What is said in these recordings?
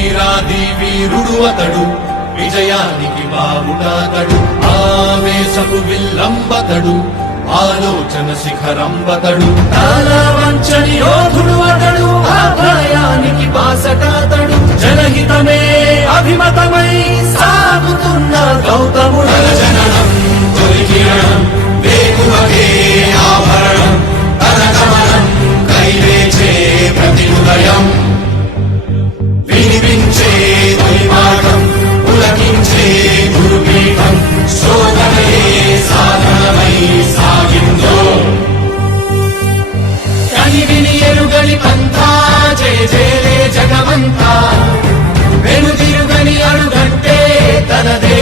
వీరాది వీరుడు అతడు, విజయానికి బావుటాతడు, ఆవేశపు విల్లంబతడు, ఆలోచన శిఖరంబతడు, వంచని యోధుడు అతడు, ఆదాయానికి బాసటాతడు, జనహితమే అభిమతమై సాగుతున్న గౌతముడు. జననం తొలి కిరణం వేకువకే ఆభరణం, తన గమనం కైవేచే ప్రతి ఉదయం, వినిపించే తొలి పాఠం పులకించే గురుపీఠం, శోధనే సాధనమై సాగిందో. కని విని ఎరుగని పంథా జయ జయలే జగమంతా, వెనుదిరుగని అడుగంటే తనదే,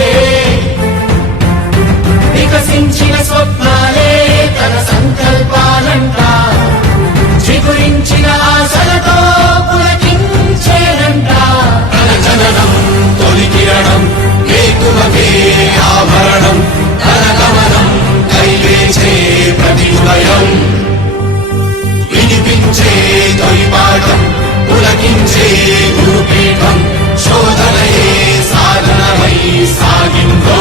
వికసించిన స్వప్నాలే తన సంకల్పాలంట, చిగురించిన ఆశలతో పులకించేనంట. తన జననం తొలి కిరణం వేకువకే ఆభరణం, తన గమనం కైవేచే ప్రతి ఉదయం, వినిపించే తొలి పాఠం పులకించే గురుపీఠం, శోధనయే సాధనమై సాగిందో.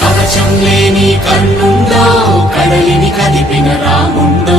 కవచం లేని కన్నుందో, కడలిని కదిపిన రాముందో,